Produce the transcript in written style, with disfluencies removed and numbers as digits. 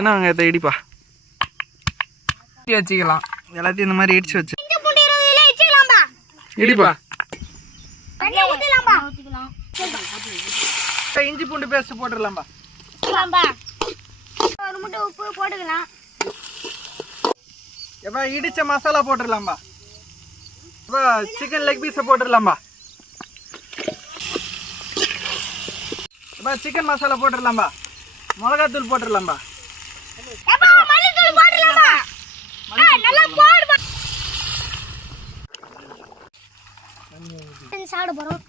சின்ன வெங்காயத்தை இடிப்பா வச்சுக்கலாம். எல்லாத்தையும் இந்த மாதிரி இடிச்சு வச்சு இடிப்பா. இஞ்சி பூண்டு பேஸ்ட் போட்டுடலாம்பா. ஒரு முட்டை உப்பு போட்டுக்கலாம். எப்பா இடிச்ச மசாலா போட்டுடலாம்பா. எப்பா சிக்கன் லெக் பீஸை போட்டுடலாம்பா. எப்பா சிக்கன் மசாலா போட்டுடலாம்பா. மிளகாத்தூள் போட்டுடலாம்பா. சாப்பிட போறோம்.